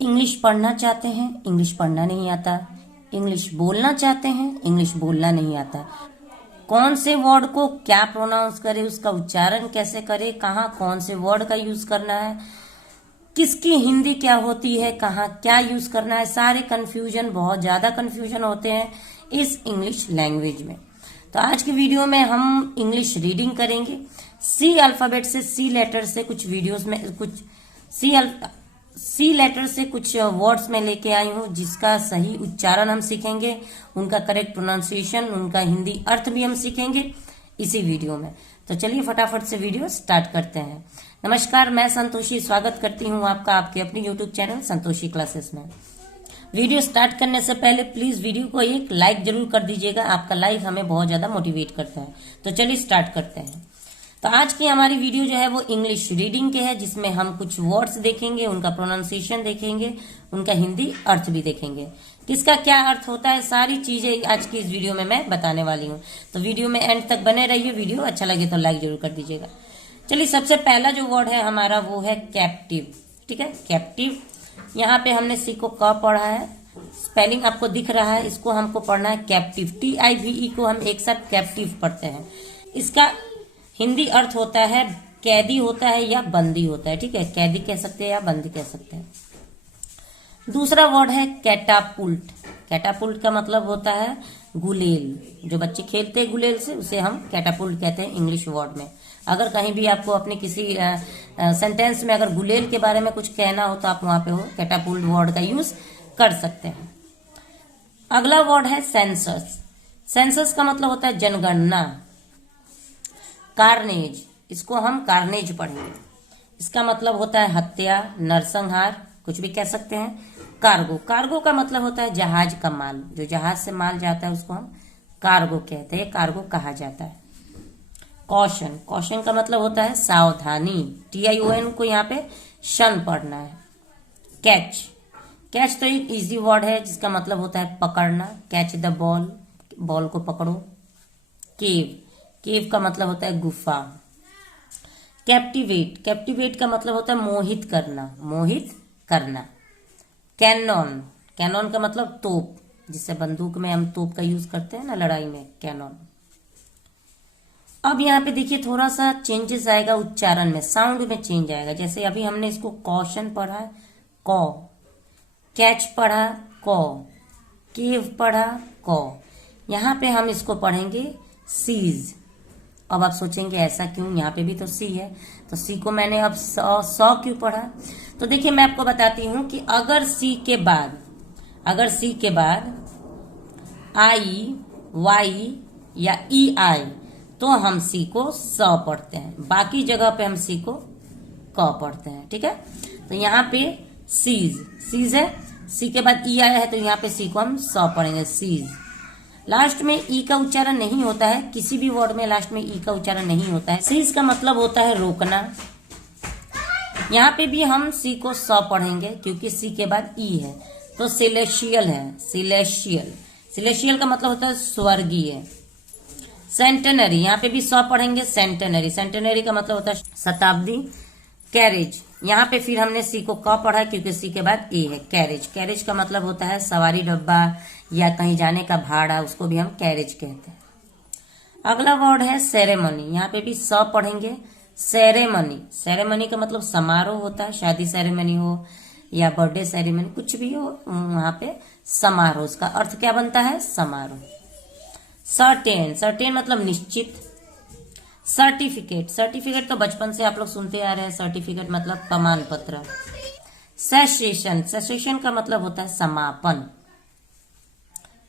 English पढ़ना चाहते हैं, इंग्लिश पढ़ना नहीं आता। इंग्लिश बोलना चाहते हैं, इंग्लिश बोलना नहीं आता। कौन से वर्ड को क्या प्रोनाउंस करे, उसका उच्चारण कैसे करे, कहाँ कौन से वर्ड का यूज करना है, किसकी हिंदी क्या होती है, कहाँ क्या यूज करना है, सारे कंफ्यूजन, बहुत ज्यादा कंफ्यूजन होते हैं इस इंग्लिश लैंग्वेज में। तो आज की वीडियो में हम इंग्लिश रीडिंग करेंगे। सी अल्फाबेट से, सी लेटर से कुछ वीडियोस में कुछ सी लेटर से कुछ वर्ड्स में लेके आई हूँ, जिसका सही उच्चारण हम सीखेंगे, उनका करेक्ट प्रोनाउंसिएशन, उनका हिंदी अर्थ भी हम सीखेंगे इसी वीडियो में। तो चलिए फटाफट से वीडियो स्टार्ट करते हैं। नमस्कार, मैं संतोषी स्वागत करती हूँ आपका आपके अपने यूट्यूब चैनल संतोषी क्लासेस में। वीडियो स्टार्ट करने से पहले प्लीज वीडियो को एक लाइक जरूर कर दीजिएगा, आपका लाइक हमें बहुत ज्यादा मोटिवेट करता है। तो चलिए स्टार्ट करते हैं। तो आज की हमारी वीडियो जो है वो इंग्लिश रीडिंग के है, जिसमें हम कुछ वर्ड्स देखेंगे, उनका प्रोनाउंसिएशन देखेंगे, उनका हिंदी अर्थ भी देखेंगे, किसका क्या अर्थ होता है, सारी चीजें आज की इस वीडियो में मैं बताने वाली हूँ। तो वीडियो में एंड तक बने रहिए। वीडियो अच्छा लगे तो लाइक जरूर कर दीजिएगा। चलिए, सबसे पहला जो वर्ड है हमारा वो है कैप्टिव। ठीक है, कैप्टिव। यहाँ पे हमने सी को क पढ़ा है, स्पेलिंग आपको दिख रहा है, इसको हमको पढ़ना है कैप्टिव। TIVE को हम एक साथ कैप्टिव पढ़ते हैं। इसका हिंदी अर्थ होता है कैदी होता है या बंदी होता है। ठीक है, कैदी कह सकते हैं या बंदी कह सकते हैं। दूसरा वर्ड है कैटापुल्ट। कैटापुल्ट का मतलब होता है गुलेल। जो बच्चे खेलते हैं गुलेल से, उसे हम कैटापुल्ट कहते हैं इंग्लिश वर्ड में। अगर कहीं भी आपको अपने किसी सेंटेंस में अगर गुलेल के बारे में कुछ कहना हो तो आप वहां पे वो कैटापुल्ट वर्ड का यूज कर सकते हैं। अगला वर्ड है सेंसस। सेंसस का मतलब होता है जनगणना। कार्नेज, इसको हम कार्नेज पढ़ेंगे। इसका मतलब होता है हत्या, नरसंहार, कुछ भी कह सकते हैं। कार्गो, कार्गो का मतलब होता है जहाज का माल। जो जहाज से माल जाता है उसको हम कार्गो कहते हैं, कार्गो कहा जाता है। कॉशन, कॉशन का मतलब होता है सावधानी। TION को यहाँ पे शन पढ़ना है। कैच, कैच तो एक इजी वर्ड है जिसका मतलब होता है पकड़ना। कैच द बॉल, बॉल को पकड़ो। केव, केव का मतलब होता है गुफा। कैप्टिवेट, कैप्टिवेट का मतलब होता है मोहित करना, मोहित करना। कैनॉन, कैनॉन का मतलब तोप, जिससे बंदूक में हम तोप का यूज करते हैं ना लड़ाई में, कैनॉन। अब यहाँ पे देखिए थोड़ा सा चेंजेस आएगा उच्चारण में, साउंड में चेंज आएगा। जैसे अभी हमने इसको कॉशन पढ़ा है कॉ, कैच पढ़ा कॉ, केव पढ़ा कॉ। यहाँ पे हम इसको पढ़ेंगे सीज। अब आप सोचेंगे ऐसा क्यों, यहाँ पे भी तो सी है। तो सी को मैंने अब सौ क्यों पढ़ा। तो देखिए मैं आपको बताती हूँ कि अगर सी के बाद आई, वाई या ई आए तो हम सी को स पढ़ते हैं, बाकी जगह पे हम सी को क पढ़ते हैं। ठीक है, तो यहाँ पे सीज, सीज है, सी के बाद ई आया है तो यहाँ पे सी को हम स पढ़ेंगे, सीज। लास्ट में ई का उच्चारण नहीं होता है, किसी भी वर्ड में लास्ट में ई का उच्चारण नहीं होता है। सीज का मतलब होता है रोकना। यहाँ पे भी हम सी को स पढ़ेंगे क्योंकि सी के बाद ई है। तो सिलेशियल है, सिलेशियल, सिलेशियल का मतलब होता है स्वर्गीय। सेंटेनरी, यहाँ पे भी 100 पढ़ेंगे, सेंटेनरी, सेंटेनरी का मतलब होता है शताब्दी। कैरेज, यहाँ पे फिर हमने सी को क पढ़ा क्योंकि सी के बाद ए है। कैरेज, कैरेज का मतलब होता है सवारी डब्बा या कहीं जाने का भाड़ा, उसको भी हम कैरेज कहते हैं। अगला वर्ड है सेरेमनी। यहाँ पे भी 100 पढ़ेंगे। सेरेमनी, सेरेमनी का मतलब समारोह होता है, शादी सेरेमनी हो या बर्थडे सेरेमनी, कुछ भी हो वहां पे समारोह, उसका अर्थ क्या बनता है, समारोह। सर्टेन, सर्टेन मतलब निश्चित। सर्टिफिकेट, सर्टिफिकेट तो बचपन से आप लोग सुनते आ रहे हैं, सर्टिफिकेट मतलब प्रमाण पत्र। सेसेशन, सेसेशन का मतलब होता है समापन।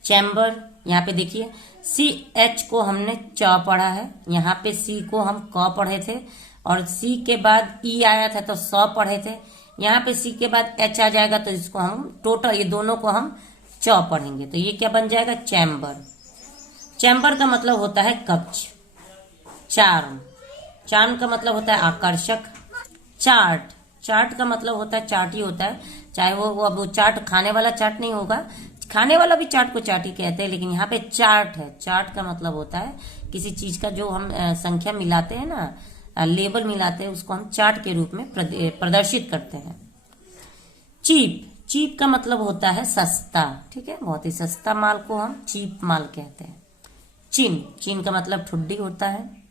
चैम्बर, यहाँ पे देखिए CH को हमने च पढ़ा है, यहाँ पे C को हम क पढ़े थे और C के बाद E आया था तो स पढ़े थे। यहाँ पे C के बाद H आ जाएगा तो इसको हम टोटल ये दोनों को हम च पढ़ेंगे। तो ये क्या बन जाएगा, चैम्बर। चैम्बर का मतलब होता है कक्ष। चार्म, चार्म का मतलब होता है आकर्षक। चार्ट, चार्ट का मतलब होता है चाट ही होता है, चाहे वो चाट खाने वाला चाट नहीं होगा, खाने वाला भी चाट को चाट ही कहते हैं, लेकिन यहाँ पे चार्ट है। चार्ट का मतलब होता है किसी चीज का जो हम संख्या मिलाते हैं ना, लेबल मिलाते हैं, उसको हम चार्ट के रूप में प्रदर्शित करते हैं। चीप, चीप का मतलब होता है सस्ता, ठीक है, बहुत ही सस्ता माल को हम चीप माल कहते हैं। चिन, चिन का मतलब ठुड्डी होता है।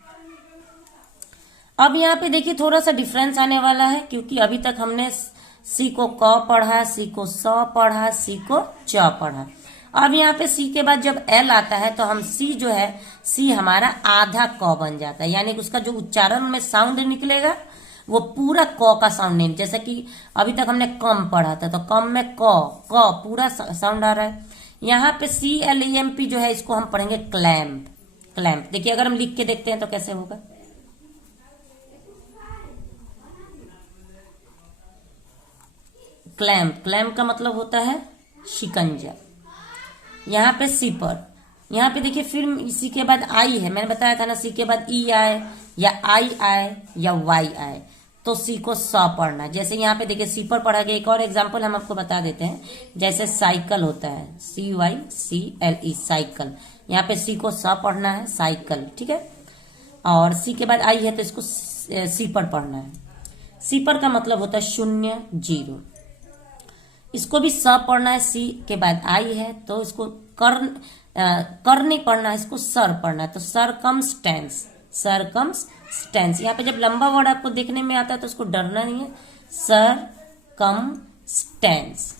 अब यहाँ पे देखिए थोड़ा सा डिफरेंस आने वाला है, क्योंकि अभी तक हमने सी को क पढ़ा, सी को स पढ़ा, सी को च पढ़ा। अब यहाँ पे सी के बाद जब एल आता है तो हम सी जो है, सी हमारा आधा क बन जाता है, यानी कि उसका जो उच्चारण में साउंड निकलेगा वो पूरा क का साउंड नहीं। जैसे कि अभी तक हमने कम पढ़ा था, तो कम में क पूरा साउंड आ रहा है। यहाँ पे CLAMP जो है इसको हम पढ़ेंगे क्लैम्प, क्लैम्प। देखिए अगर हम लिख के देखते हैं तो कैसे होगा, क्लैम्प, क्लैम्प का मतलब होता है शिकंजा। यहाँ पे सिपर, यहाँ पे देखिए फिर इसी के बाद आई है, मैंने बताया था ना, सी के बाद ई आए या आई आए या वाई आए तो सी को स पढ़ना। जैसे यहाँ पे देखिए सी पर पढ़ा गया, एक और एग्जांपल हम आपको बता देते हैं। जैसे साइकिल होता है, CYCLE साइकिल, यहाँ पे सी को स पढ़ना है, साइकिल, ठीक है। और सी के बाद आई है तो इसको सी पर पढ़ना है। सी पर का मतलब होता है 0 0, इसको भी स पढ़ना है। सी के बाद आई है तो इसको कर नहीं पढ़ना है, इसको सर पढ़ना है। तो सरकमस्टेंस, सरकमस्टेंस। यहाँ पे जब लंबा वर्ड आपको देखने में आता है तो उसको डरना नहीं है, सरकमस्टेंस,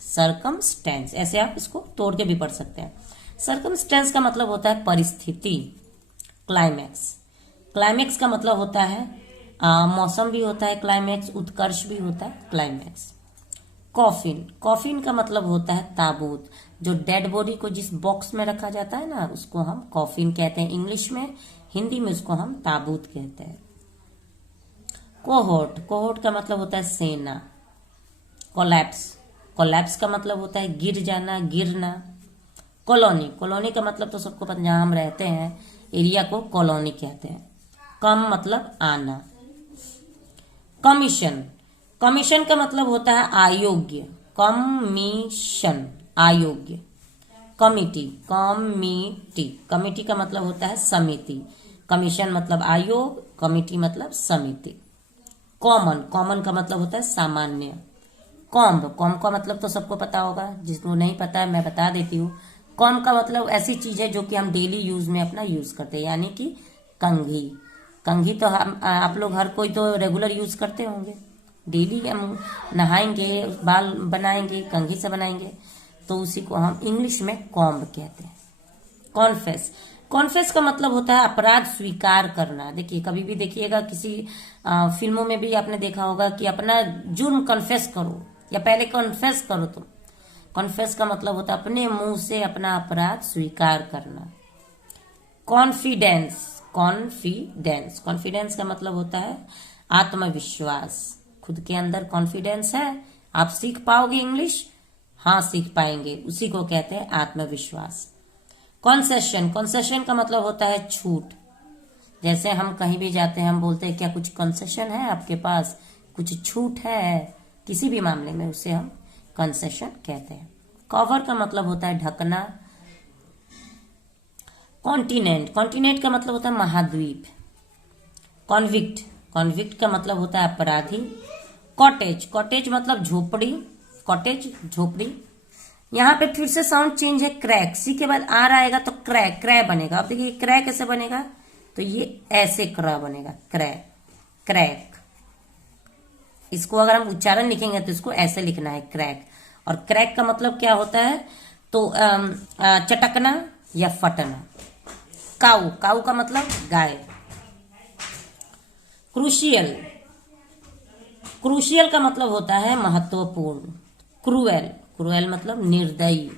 सरकमस्टेंस, ऐसे आप इसको तोड़ के भी पढ़ सकते हैं। सरकमस्टेंस का मतलब होता है परिस्थिति। क्लाइमैक्स, क्लाइमैक्स का मतलब होता है मौसम भी होता है क्लाइमैक्स, उत्कर्ष भी होता है क्लाइमैक्स। कॉफिन, कॉफिन का मतलब होता है ताबूत। जो डेड बॉडी को जिस बॉक्स में रखा जाता है ना, उसको हम कॉफिन कहते हैं इंग्लिश में, हिंदी में उसको हम ताबूत कहते हैं। कोहोर्ट, कोहोर्ट का मतलब होता है सेना। कोलैप्स, कोलैप्स का मतलब होता है गिर जाना, गिरना। कॉलोनी, कॉलोनी का मतलब तो सबको पता, जहां हम रहते हैं एरिया को कॉलोनी कहते हैं। कम मतलब आना। कमीशन, कमीशन का मतलब होता है अयोग्य, कमीशन, अयोग्य। कमिटी, कमिटी, कमिटी का मतलब होता है समिति। कमीशन मतलब आयोग, कमिटी मतलब समिति। कॉमन, कॉमन का मतलब होता है सामान्य। कॉम्ब, कॉम्ब का मतलब तो सबको पता होगा, जिसको नहीं पता है मैं बता देती हूँ। कॉम्ब का मतलब ऐसी चीज है जो कि हम डेली यूज में अपना यूज करते हैं, यानी कि कंघी। कंघी तो हम आप लोग हर कोई तो रेगुलर यूज करते होंगे, डेली हम नहाएंगे, बाल बनाएंगे, कंघी से बनाएंगे, तो उसी को हम इंग्लिश में कॉम्ब कहते हैं। कॉन्फेस, कॉन्फेस का मतलब होता है अपराध स्वीकार करना। देखिए कभी भी देखिएगा किसी फिल्मों में भी आपने देखा होगा कि अपना जुर्म कन्फेस करो या पहले कन्फेस करो। तो कॉन्फेस का मतलब होता है अपने मुंह से अपना अपराध स्वीकार करना। कॉन्फिडेंस, कॉन्फिडेंस, कॉन्फिडेंस का मतलब होता है आत्मविश्वास। खुद के अंदर कॉन्फिडेंस है, आप सीख पाओगे इंग्लिश, हाँ सीख पाएंगे, उसी को कहते हैं आत्मविश्वास। कॉन्सेशन, कॉन्सेशन का मतलब होता है छूट। जैसे हम कहीं भी जाते हैं हम बोलते हैं क्या कुछ कंसेशन है आपके पास, कुछ छूट है किसी भी मामले में, उसे हम कंसेशन कहते हैं। कवर का मतलब होता है ढकना। कॉन्टिनेंट, कॉन्टिनेंट का मतलब होता है महाद्वीप। कॉन्विक्ट, कॉन्विक्ट का मतलब होता है अपराधी। कॉटेज, कॉटेज मतलब झोपड़ी, कॉटेज झोपड़ी। यहाँ पे फिर से साउंड चेंज है, क्रैक, सी के बाद आर आएगा तो क्रैक, क्रैय बनेगा। अब देखिए क्रैक कैसे बनेगा, तो ये ऐसे क्र बनेगा, क्रैक, क्रैक। इसको अगर हम उच्चारण लिखेंगे तो इसको ऐसे लिखना है, क्रैक। और क्रैक का मतलब क्या होता है, तो चटकना या फटना। काऊ, काऊ का मतलब गाय। क्रूशियल, क्रूशियल का मतलब होता है महत्वपूर्ण। क्रूएल, क्रूएल मतलब निर्दयी।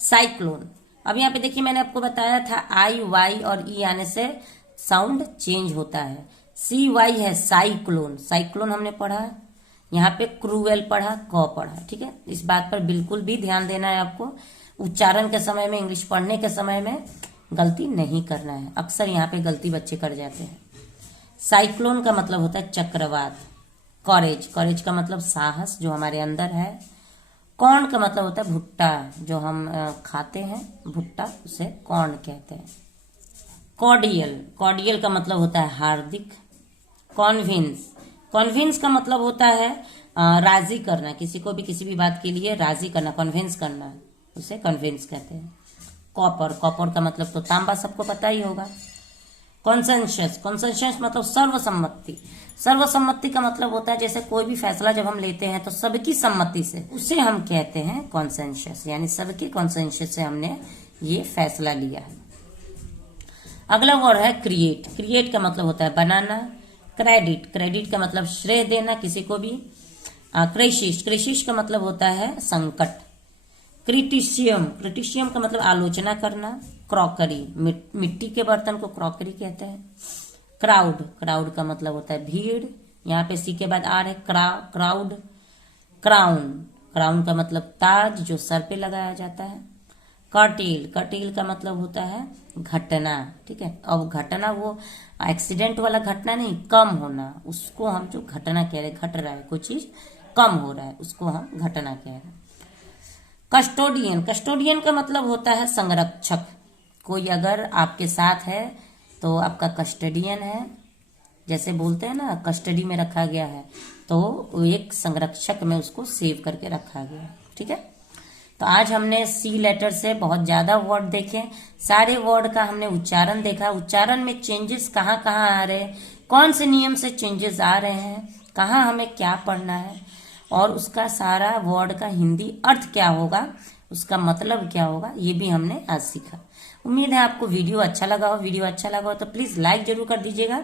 साइक्लोन, अब यहाँ पे देखिए मैंने आपको बताया था आई वाई और ई आने से साउंड चेंज होता है। सी वाई है साइक्लोन, साइक्लोन हमने पढ़ा, यहाँ पे क्रूएल पढ़ा, क पढ़ा, ठीक है। इस बात पर बिल्कुल भी ध्यान देना है आपको, उच्चारण के समय में, इंग्लिश पढ़ने के समय में गलती नहीं करना है। अक्सर यहाँ पे गलती बच्चे कर जाते हैं। साइक्लोन का मतलब होता है चक्रवात। कॉरेज, कॉरेज का मतलब साहस जो हमारे अंदर है। कॉर्न का मतलब होता है भुट्टा, जो हम खाते हैं भुट्टा, उसे कॉर्न कहते हैं। कॉर्डियल, कॉर्डियल का मतलब होता है हार्दिक। कॉन्विंस, कॉन्विंस का मतलब होता है राजी करना, किसी को भी किसी भी बात के लिए राजी करना, कन्विंस करना, उसे कन्विंस कहते हैं। कॉपर, कॉपर का मतलब तो तांबा सबको पता ही होगा। कॉन्सेंसस, कॉन्सेंसस मतलब सर्वसम्मति। सर्वसम्मति का मतलब होता है जैसे कोई भी फैसला जब हम लेते हैं तो सबकी सम्मति से, उसे हम कहते हैं कॉन्सेंसस, यानी सबके कॉन्सेंसस से हमने ये फैसला लिया है। अगला वर्ड है क्रिएट। क्रिएट का मतलब होता है बनाना। क्रेडिट, क्रेडिट का मतलब श्रेय देना किसी को भी। क्राइसिस, क्राइसिस का मतलब होता है संकट। क्रिटिशियम, क्रिटिशियम का मतलब आलोचना करना। क्रॉकरी, मिट्टी के बर्तन को क्रॉकरी कहते हैं। क्राउड, क्राउड का मतलब होता है भीड़, यहाँ पे सी के बाद आर है, क्राउड। क्राउन, क्राउन का मतलब ताज जो सर पे लगाया जाता है। कर्टेल, कर्टेल का मतलब होता है घटना, ठीक है। अब घटना वो एक्सीडेंट वाला घटना नहीं, कम होना, उसको हम जो घटना कह रहे हैं, घट रहा है कोई चीज कम हो रहा है, उसको हम घटना कह रहे हैं। कस्टोडियन, कस्टोडियन का मतलब होता है संरक्षक। कोई अगर आपके साथ है तो आपका कस्टोडियन है, जैसे बोलते हैं ना कस्टडी में रखा गया है, तो एक संरक्षक में उसको सेव करके रखा गया है, ठीक है। तो आज हमने सी लेटर से बहुत ज्यादा वर्ड देखे, सारे वर्ड का हमने उच्चारण देखा, उच्चारण में चेंजेस कहाँ कहाँ आ रहे हैं, कौन से नियम से चेंजेस आ रहे हैं, कहाँ हमें क्या पढ़ना है, और उसका सारा वर्ड का हिंदी अर्थ क्या होगा, उसका मतलब क्या होगा, ये भी हमने आज सीखा। उम्मीद है आपको वीडियो अच्छा लगा हो। वीडियो अच्छा लगा हो तो प्लीज लाइक जरूर कर दीजिएगा।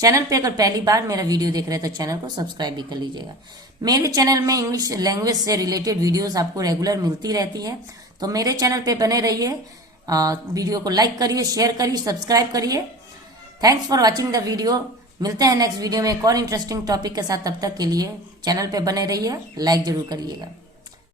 चैनल पे अगर पहली बार मेरा वीडियो देख रहे हैं तो चैनल को सब्सक्राइब भी कर लीजिएगा। मेरे चैनल में इंग्लिश लैंग्वेज से रिलेटेड वीडियोस आपको रेगुलर मिलती रहती है, तो मेरे चैनल पे बने रहिए। वीडियो को लाइक करिए, शेयर करिए, सब्सक्राइब करिए। Thanks for watching the video. मिलते हैं नेक्स्ट वीडियो में एक और इंटरेस्टिंग टॉपिक के साथ। तब तक के लिए चैनल पे बने रहिए, लाइक जरूर करिएगा।